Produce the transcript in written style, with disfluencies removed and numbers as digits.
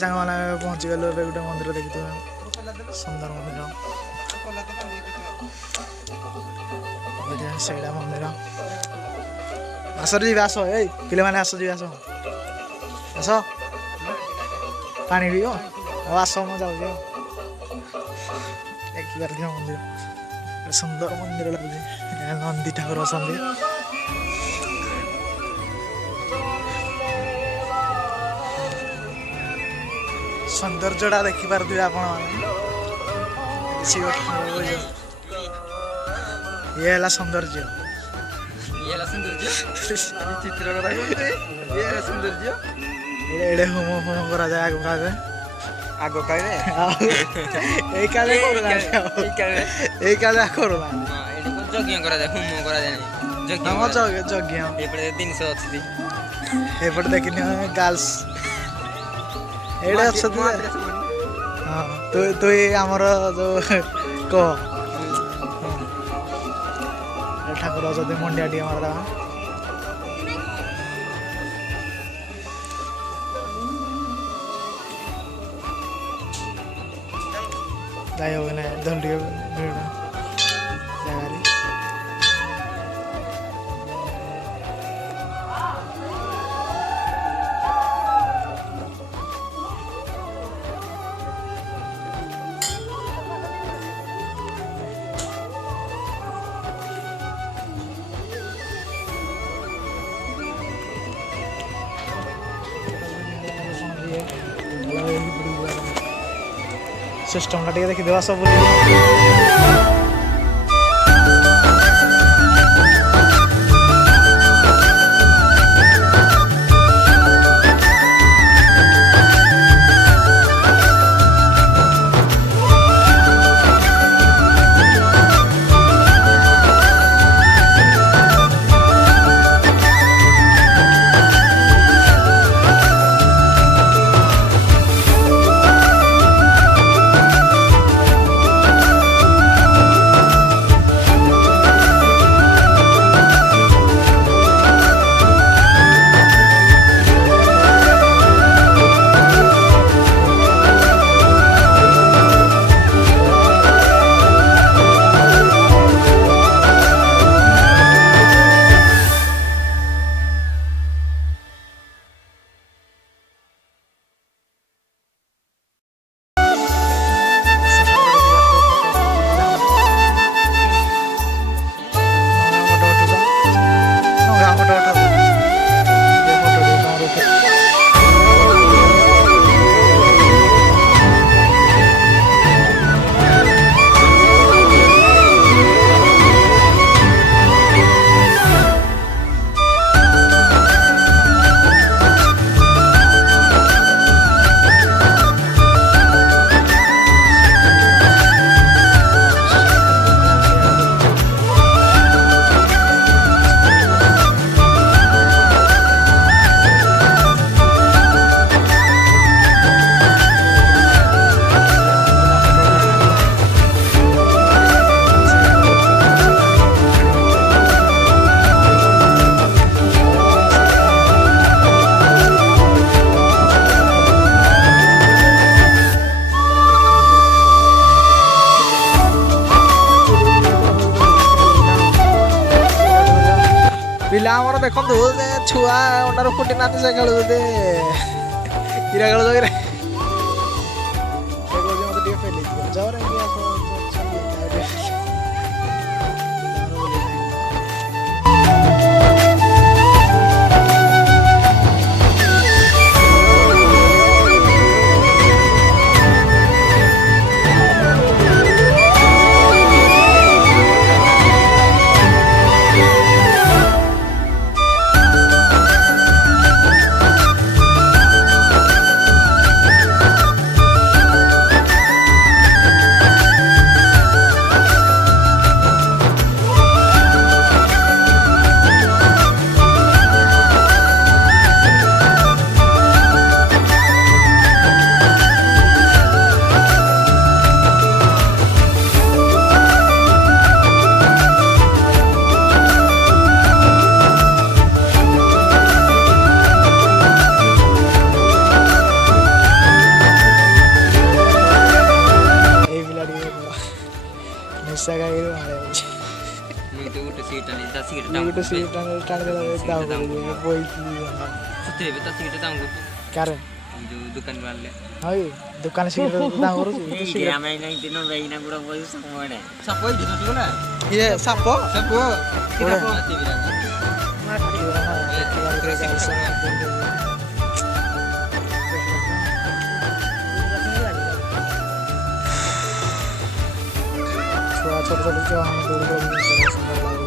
ସାଙ୍ଗମାନେ ପହଞ୍ଚିଗଲୁ ଏବେ ଗୋଟେ ମନ୍ଦିର ଦେଖିଥିବା ସୁନ୍ଦର ମନ୍ଦିର ସେଇଟା ମନ୍ଦିର ଆସରେ ଯିବେ ଆସ ଏଇ ପିଲାମାନେ ଆସ ଯିବେ ଆସ ଆସ ପାଣି ପିଇବ ଆଉ ଆସ ମୁଁ ଯାଉଛି ଆଉ ଦେଖିପାରୁଥିବ ମନ୍ଦିର ସୁନ୍ଦର ମନ୍ଦିର ଲାଗୁଛି ନନ୍ଦୀ ଠାକୁର ଅଛନ୍ତି ସୌନ୍ଦର୍ଯ୍ୟଟା ଦେଖିପାରୁଥିବେ ଆପଣମାନେ ଇଏ ହେଲା ସୌନ୍ଦର୍ଯ୍ୟ ଚିତ୍ର କଥା ସୌନ୍ଦର୍ଯ୍ୟ ଏଡେ ହୋମ ଫୋମ କରାଯାଏ ଆଗ କାଳେ ଏଇ କାଳେ ଏଇ କାଳେ କରୁନାହାନ୍ତି ଯଜ୍ଞ କରାଯାଏ ହୋମ କରାଯାଏ ଯଜ୍ଞ ଏପଟେ ଜିନିଷ ଅଛି ଏପଟେ ଦେଖିନି ଗାର୍ଲସ ଏଇଟା ଅଛନ୍ତି ହଁ ତୁ ଆମର ଯୋଉ କହ ଠାକୁର ଅଛନ୍ତି ମଣ୍ଡିଆ ଟିକେ ମାରିଦେବା ଯାଇ ହବ ନା ଧରି ଟିକେ ଭିଡ଼ ଜାଗାରେ सिस्टम टा देखिदेवा सब ପିଲା ଆମର ଦେଖନ୍ତୁ ଛୁଆ ଅଣ୍ଡାରୁ ଫୁଟି ନାହାନ୍ତି ସେ ଖେଳୁଛନ୍ତି କିରା ଖେଳ ଜାଗାରେ ମତେ ଟିକେ ଫେଲେଇଯିବ ଜରେ ତା ସିଗାରେଟ ଇଏ ଗୋଟେ ସିଗାରେଟ ଟାଣି ଦେଲା ଦାଉ କରିକି ବଇକି ସେଥିରେ ବି ତା ସିଗାରେଟ ଦାମ କରୁଛି କାର ଯୋଉ ଦୋକାନରୁ ଆଣିଲେ ହଁ ଦୋକାନ ସିଗାରେଟ ଦାମ କରୁଛି ସାପ ଏଇଠି ଧରିଗଲା ଇଏ ସାପ ସାପ କୋଉଟା? ହାତୀ ବିରାଟ ଛୁଆ ଛୋଟ ଛୋଟ ଛୁଆ ଦୌଡ଼ି ଦୌଡ଼ି ସୁନ୍ଦର ଲାଗୁଛି